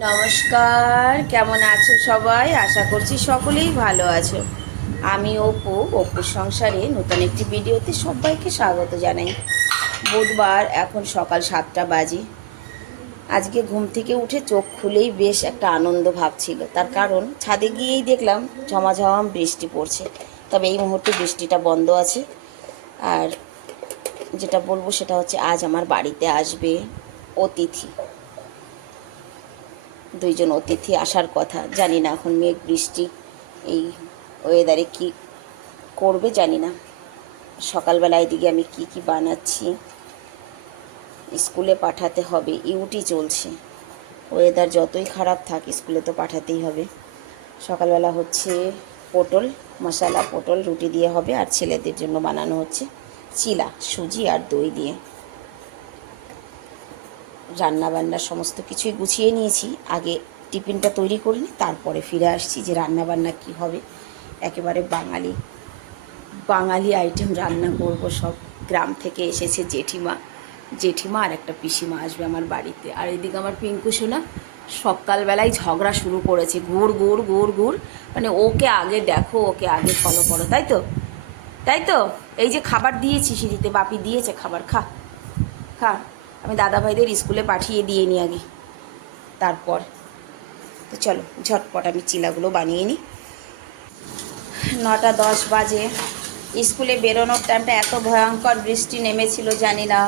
নমস্কার, কেমন আছো সবাই? আশা করছি সকলেই ভালো আছো। আমি অপুর সংসারে নতুন একটি ভিডিওতে সবাইকে স্বাগত জানাই। বুধবার, এখন সকাল 7টা বাজে। আজকে ঘুম থেকে উঠে চোখ খুলেই বেশ একটা আনন্দ ভাব ছিল। তার কারণ ছাদে গিয়েই দেখলাম ঝমাঝম বৃষ্টি পড়ছে। তবে এই মুহূর্তে বৃষ্টিটা বন্ধ আছে। আর যেটা বলবো সেটা হচ্ছে, আজ আমার বাড়িতে আসবে অতিথি। দুইজন অতিথি আসার কথা। জানি না এখন মেঘ বৃষ্টি এই ওয়েদারে কি করবে জানি না। সকালবেলা এদিকে আমি কি বানাচ্ছি, স্কুলে পাঠাতে হবে, ইউটি চলছে। ওয়েদার যতই খারাপ থাক, স্কুলে তো পাঠাতেই হবে। সকালবেলা হচ্ছে পটল মশলা, পটল রুটি দিয়ে হবে। আর ছেলেদের জন্য বানানো হচ্ছে চিলা, সুজি আর দই দিয়ে। রান্নাবান্নার সমস্ত কিছুই গুছিয়ে নিয়েছি, আগে টিফিনটা তৈরি করিনি, তারপরে ফিরে আসছি যে রান্নাবান্না কি হবে। একেবারে বাঙালি বাঙালি আইটেম রান্না করব সব। গ্রাম থেকে এসেছে জেঠিমা আর একটা পিসিমা আসবে আমার বাড়িতে। আর এদিকে আমার পিঙ্কু সোনা সকালবেলায় ঝগড়া শুরু করেছে, গুড় গুড় গুড় গুড়, মানে ওকে আগে দেখো, ওকে আগে ফলো করো, তাই তো? তাই তো? এই যে খাবার দিয়েছি সিঁড়িতে, বাপি দিয়েছে খাবার, খা খা। আমি দাদা ভাইদের স্কুলে পাঠিয়ে দিয়ে নিই আগে, তারপর। তো চলো ঝটপট আমি চিলাগুলো বানিয়ে নিই। 9টা 10 বাজে। স্কুলে বেরোনোর টাইমটা এত ভয়ঙ্কর বৃষ্টি নেমেছিল, জানি না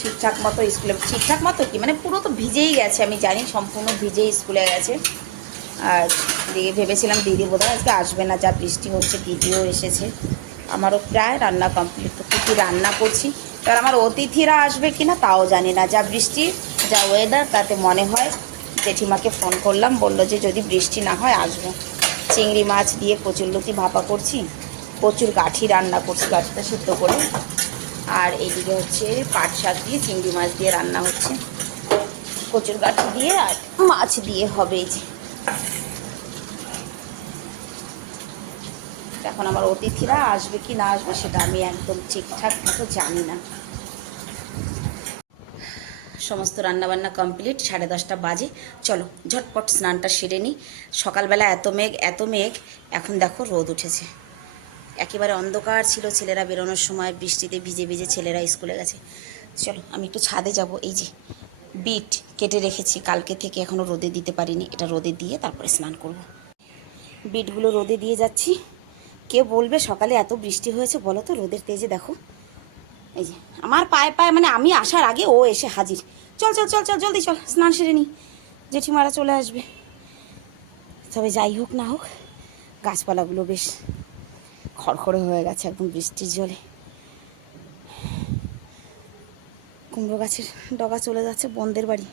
ঠিকঠাক মতো স্কুলে, ঠিকঠাক মতো কি মানে পুরো তো ভিজেই গেছে, আমি জানি সম্পূর্ণ ভিজেই স্কুলে গেছে। আর দিদি ভেবেছিলাম দিদি বোধহয় আজকে আসবে না, যা বৃষ্টি হচ্ছে। দিদিও এসেছে, আমারও প্রায় রান্না কমপ্লিট। তো কী রান্না করছি, এবার আমার অতিথিরা আসবে কি না তাও জানি না। যা বৃষ্টি, যা ওয়েদার, তাতে মনে হয় জেঠিমাকে ফোন করলাম, বললো যে যদি বৃষ্টি না হয় আসবো। চিংড়ি মাছ দিয়ে কচুরলতি ভাপা করছি, কচুর গাঠি রান্না করছি, গাঠিটা সিদ্ধ করে। আর এইদিকে হচ্ছে পাট শাক দিয়ে চিংড়ি মাছ দিয়ে রান্না হচ্ছে, কচুর গাঠি দিয়ে আর মাছ দিয়ে হবে। এই যে এখন আমার অতিথিরা আসবে কি না আসবে সেটা আমি একদম ঠিকঠাক মতো জানি না। সমস্ত রান্নাবান্না কমপ্লিট, 10:30 বাজে। চলো ঝটপট স্নানটা সেরে নিই। সকালবেলা এত মেঘ এত মেঘ, এখন দেখো রোদ উঠেছে। একেবারে অন্ধকার ছিল, ছেলেরা বেরোনোর সময় বৃষ্টিতে ভিজে ভিজে ছেলেরা স্কুলে গেছে। চলো আমি একটু ছাদে যাব। এই যে বিট কেটে রেখেছি কালকে থেকে, এখনও রোদে দিতে পারিনি, এটা রোদে দিয়ে তারপরে স্নান করব। বিটগুলো রোদে দিয়ে যাচ্ছি। কে বলবে সকালে এত বৃষ্টি হয়েছে বলো তো? রোদের তেজে দেখো, এই যে আমার পায়ে পায়ে, মানে আমি আসার আগে ও এসে হাজির। চল চল চল চল জলদি চল, স্নান সেরে নি, জেঠিমারা চলে আসবে। তবে যাই হোক না হোক, গাছপালাগুলো বেশ খড়খড়ে হয়ে গেছে একদম বৃষ্টির জলে। কুমড়ো গাছের ডগা চলে যাচ্ছে বোনদের বাড়ি,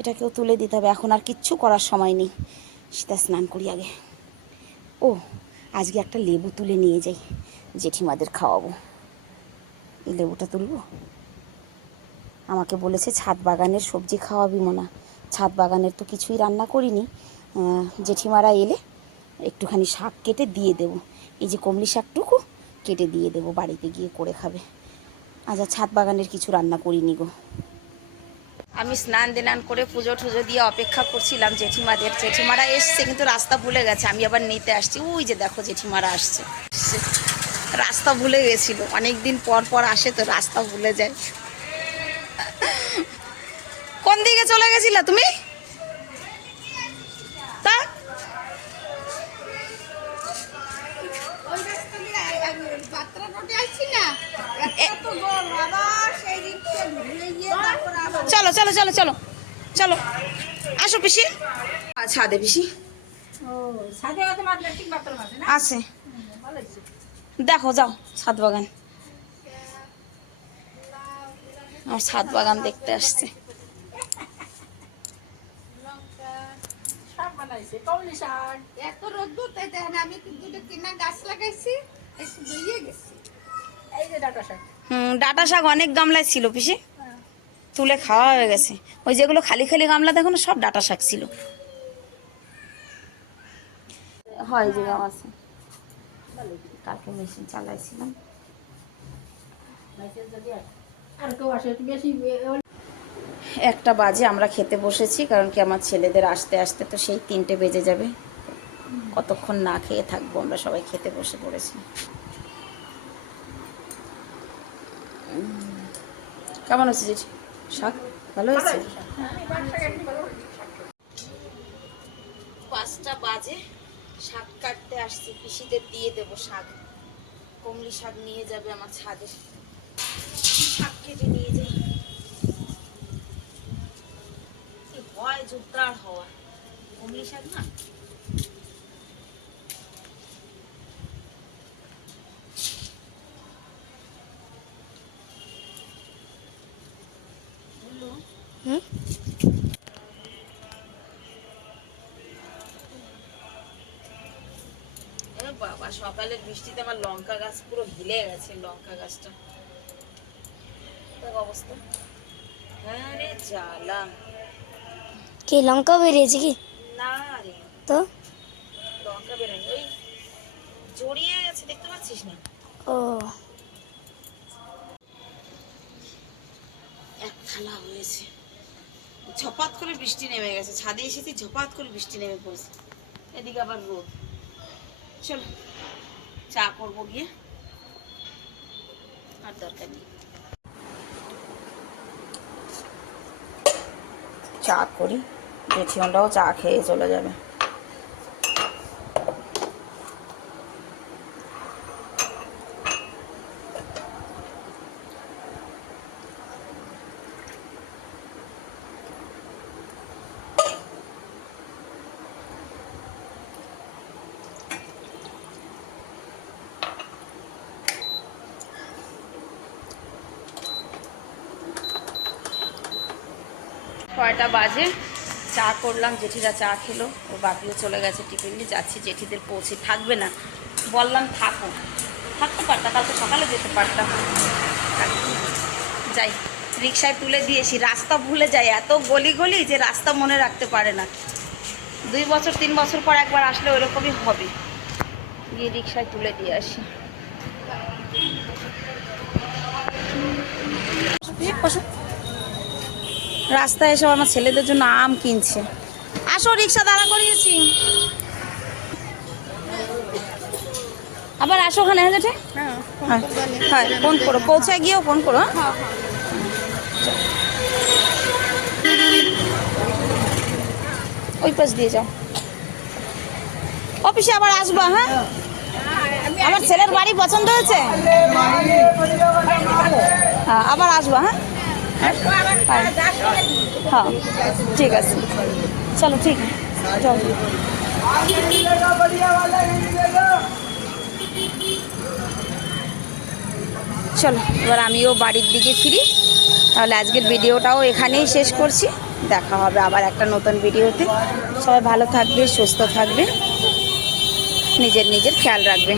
এটাকেও তুলে দিতে হবে। এখন আর কিচ্ছু করার সময় নেই, সেটা স্নান করি আগে। ও আজকে একটা লেবু তুলে নিয়ে যাই, জেঠিমাদের খাওয়াবো। এই লেবুটা তুলবো। আমাকে বলেছে ছাদ বাগানের সবজি খাওয়াবি মোনা। ছাদ বাগানের তো কিছুই রান্না করিনি, জেঠিমারা এলে একটুখানি শাক কেটে দিয়ে দেবো। এই যে কমলি শাকটুকু কেটে দিয়ে দেবো, বাড়িতে গিয়ে করে খাবে। আচ্ছা, ছাদ বাগানের কিছু রান্না করিনি গো। আমি স্নান দেনান করে পুজো টুজো দিয়ে অপেক্ষা করছিলাম জেঠিমাদের। জেঠিমারা এসছে কিন্তু রাস্তা ভুলে গেছে, আমি আবার নিতে আসছি। ওই যে দেখো জেঠিমারা আসছে। রাস্তা ভুলে গেছিল, অনেক দিন পর পর আসে তো রাস্তা ভুলে যায়। কোন দিকে চলে গেছিলা তুমি? তা চলো চলো চলো চলো চলো, আসো পিসি। ছাদে পিসি আছে, দেখো যাও ছাদ বাগান। আমার ছাদ বাগান দেখতে আসছে। ডাটা শাক অনেক গামলায় ছিল পিসি, তুলে খাওয়া হয়ে গেছে। ওই যেগুলো খালি খালি গামলা দেখো না, সব ডাটা শাক ছিল। হয় যে গাছ আছে, কালকে মেশিন চালাইছিলাম। 1টা বাজে, আমরা খেতে বসেছি, কারণ কি আমার ছেলেদের আসতে আসতে তো সেই 3টে বেজে যাবে। কতক্ষণ না খেয়ে থাকবো, আমরা সবাই খেতে বসে পড়েছি। কেমন হচ্ছে জেঠি শাক? ভালো হয়েছে। 5টা বাজে, শাক কাটতে আসছি, পিসিদের দিয়ে দেবো শাক। কমলি শাক নিয়ে যাবে আমার ছাদে, শাক কেটে নিয়ে যাই। কি ভয় জোরদার হওয়া, কমলি শাক না। বাবা, সকালের বৃষ্টিতে আমার লঙ্কা গাছ পুরো হিলে গেছে। লঙ্কা গাছটা অবস্থা, হ্যাঁ রে জ্বালা। কি লঙ্কা বেরিয়েছে কি? না রে, তো লঙ্কা বেরোয়নি, ওই জড়িয়ে গেছে, দেখতে পাচ্ছিস না? ও, এক থালা হয়েছে। ঝপাত করে বৃষ্টি নেমে গেছে, ছাদে এসেছি, ঝপাত করে বৃষ্টি নেমে পড়েছে। এদিকে আবার রোদ। চল চা করবো গিয়ে, আর দরকার নেই। চা করি, জেঠিমনটাও চা খেয়ে চলে যাবে। কয়টা বাজে, চা করলাম, জেঠিরা চা খেলো, ও বাপিও চলে গেছে টিফিন নিয়ে। যাচ্ছি জেঠিদের পৌঁছে, থাকবে না, বললাম থাকো, থাকতে পারতাম, কালকে সকালে যেতে পারতাম। যাই, রিক্সায় তুলে দিয়েছি। রাস্তা ভুলে যাই, এত গলি গলি যে রাস্তা মনে রাখতে পারে না। 2 বছর 3 বছর পর একবার আসলে ওইরকমই হবে। গিয়ে রিক্সায় তুলে দিয়ে আসি। রাস্তায় এসে আমার ছেলেদের জন্য আম কিনছে। আসো, রিক্সা দাঁড়া করিয়েছি, আবার আসো ওখানে। হ্যাঁ হ্যাঁ হ্যাঁ, ফোন করো, পৌঁছায় গিয়েও ফোন করো। হ্যাঁ, ওই পাশ দিয়ে যাও, অফিসে আবার আসবো। হ্যাঁ, আমার ছেলের বাড়ি পছন্দ হয়েছে, হ্যাঁ আবার আসবো। হ্যাঁ হ্যাঁ ঠিক আছে, চলো, ঠিক চলো। চলো এবার আমিও বাড়ির দিকে ফিরি। তাহলে আজকের ভিডিওটাও এখানেই শেষ করছি। দেখা হবে আবার একটা নতুন ভিডিওতে। সবাই ভালো থাকবে, সুস্থ থাকবে, নিজের খেয়াল রাখবে।